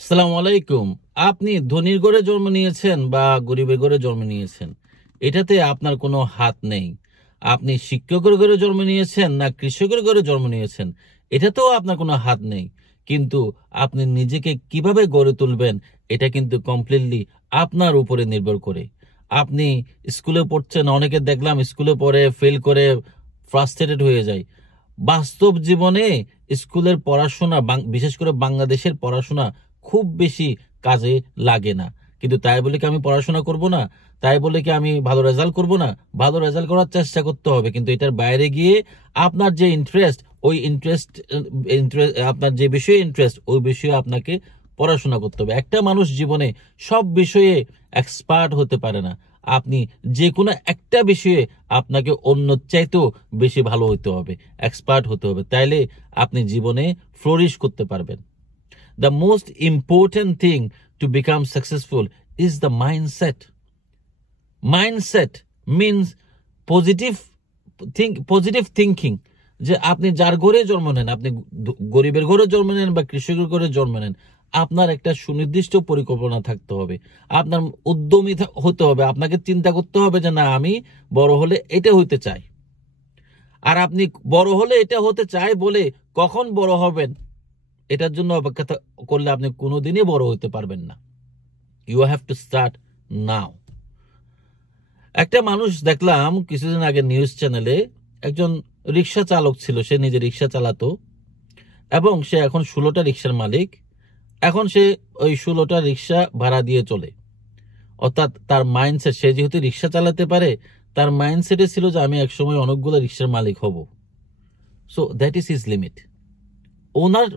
আসসালামু আলাইকুম। আপনি ধনীর ঘরে জন্ম নিয়েছেন বা গরিবের ঘরে জন্ম নিয়েছেন, এটাতে আপনার কোনো হাত নেই। আপনি শিক্ষকের ঘরে জন্ম নিয়েছেন না কৃষকের ঘরে জন্ম নিয়েছেন, এটাতেও আপনার কোনো হাত নেই। কিন্তু আপনি নিজেকে কিভাবে গড়ে তুলবেন, এটা কিন্তু কমপ্লিটলি আপনার উপরে নির্ভর করে। আপনি স্কুলে পড়ছেন, অনেকে দেখলাম স্কুলে পড়ে ফেল করে ফ্রাস্ট্রেটেড হয়ে যায়। বাস্তব জীবনে স্কুলের পড়াশোনা, বিশেষ করে বাংলাদেশের পড়াশোনা খুব বেশি কাজে লাগে না। কিন্তু তাই বলে কি আমি পড়াশোনা করব না? তাই বলে কি আমি ভালো রেজাল্ট করব না? ভালো রেজাল্ট করার চেষ্টা করতে হবে, কিন্তু এটার বাইরে গিয়ে আপনার যে ইন্টারেস্ট, ওই ইন্টারেস্ট আপনার যে বিষয়ে ইন্টারেস্ট, ওই বিষয়ে আপনাকে পড়াশোনা করতে হবে। একটা মানুষ জীবনে সব বিষয়ে এক্সপার্ট হতে পারে না। আপনি যে কোনো একটা বিষয়ে আপনাকে অন্য চাইতেও বেশি ভালো হতে হবে, এক্সপার্ট হতে হবে, তাইলে আপনি জীবনে ফ্লোরিশ করতে পারবেন। The most important thing to become successful is the mindset. Mindset means positive thinking. যে আপনি যার ঘরে জন্ম নেন, আপনি গরিবের ঘরে জন্ম নেন বা কৃষকের ঘরে জন্ম নেন, আপনার একটা সুনির্দিষ্ট পরিকল্পনা থাকতে হবে। আপনার উদ্যমী হতে হবে। আপনাকে চিন্তা করতে হবে যে না, আমি বড় হলে এটা হইতে চাই। আর আপনি বড় হলে এটা হতে চাই বলে কখন বড় হবেন এটার জন্য অপেক্ষা করলে আপনি কোনোদিনই বড় হতে পারবেন না। You have to start now. একটা মানুষ দেখলাম কিছুদিন আগে নিউজ চ্যানেলে, একজন রিক্সা চালক ছিল, সে নিজে রিক্সা চালাতো এবং সে এখন 16টা রিক্সার মালিক। এখন সে ওই 16টা রিক্সা ভাড়া দিয়ে চলে। অর্থাৎ তার মাইন্ডসেট, সে যেহেতু রিক্সা চালাতে পারে, তার মাইন্ডসেটে ছিল যে আমি একসময় অনেকগুলো রিক্সার মালিক হব। So that is his limit. ওনার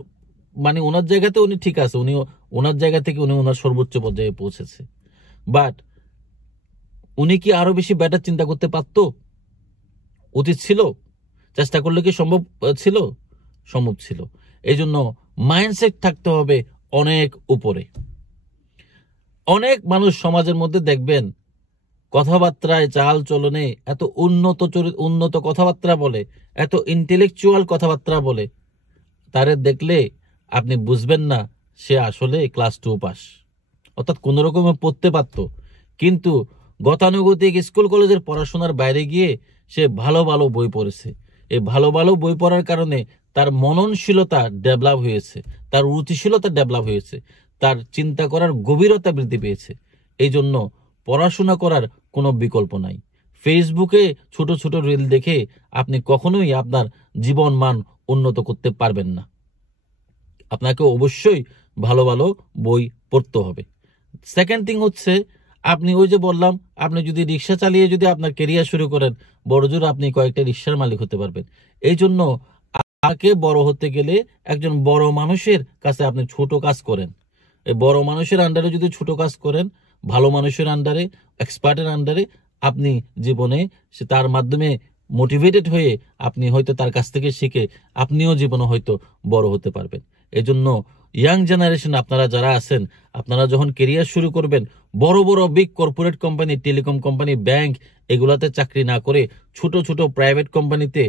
ওনার জায়গাতে উনি ঠিক আছে, উনি ওনার জায়গা থেকে উনি ওনার সর্বোচ্চ পর্যায়ে পৌঁছেছে। বাট উনি কি আরো বেশি বেটার চিন্তা করতে পারতো? উচিত ছিল? চেষ্টা করলে কি সম্ভব ছিল? সম্ভব ছিল। এই জন্য মাইন্ডসেট থাকতে হবে অনেক উপরে। অনেক মানুষ সমাজের মধ্যে দেখবেন কথাবার্তায়, চাল চলনে এত উন্নত কথাবার্তা বলে, এত ইন্টেলেকচুয়াল কথাবার্তা বলে, তারে দেখলে আপনি বুঝবেন না সে আসলে ক্লাস 2 পাস, অর্থাৎ কোন রকমে পড়তে পারত, কিন্তু গতানুগতিক স্কুল কলেজের পড়াশোনার বাইরে গিয়ে সে ভালো ভালো বই পড়েছে। এই ভালো ভালো বই পড়ার কারণে তার মননশীলতা ডেভেলপ হয়েছে, তার রুচিশীলতা ডেভেলপ হয়েছে, তার চিন্তা করার গভীরতা বৃদ্ধি পেয়েছে। এই জন্য পড়াশোনা করার কোনো বিকল্প নাই। ফেসবুকে ছোট ছোট রিল দেখে আপনি কখনোই আপনার জীবন মান উন্নত করতে পারবেন না। আপনাকে অবশ্যই ভালো ভালো বই পড়তে হবে। সেকেন্ড থিং হচ্ছে, আপনি ওই যে বললাম, আপনি যদি রিক্সা চালিয়ে যদি আপনার কেরিয়ার শুরু করেন, বড়জোর আপনি কয়েকটা রিক্সার মালিক হতে পারবেন। এই জন্য আপনাকে বড় হতে গেলে একজন বড় মানুষের কাছে আপনি ছোট কাজ করেন। এই বড় মানুষের আন্ডারে যদি ছোট কাজ করেন, ভালো মানুষের আন্ডারে, এক্সপার্টের আন্ডারে, আপনি জীবনে তার মাধ্যমে মোটিভেটেড হয়ে আপনি হয়তো তার কাছ থেকে শিখে আপনিও জীবনে হয়তো বড় হতে পারবেন। এজন্য ইয়াং জেনারেশন আপনারা যারা আছেন, আপনারা যখন কেরিয়ার শুরু করবেন, বড় বড় big corporate company, telecom company, bank, এগুলাতে চাকরি না করে ছোট ছোট প্রাইভেট কোম্পানিতে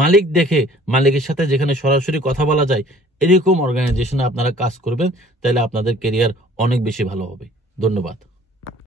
মালিক দেখে, মালিকের সাথে যেখানে সরাসরি কথা বলা যায়, এরকম অর্গানাইজেশনে আপনারা কাজ করবেন, তাহলে আপনাদের কেরিয়ার অনেক বেশি ভালো হবে। ধন্যবাদ।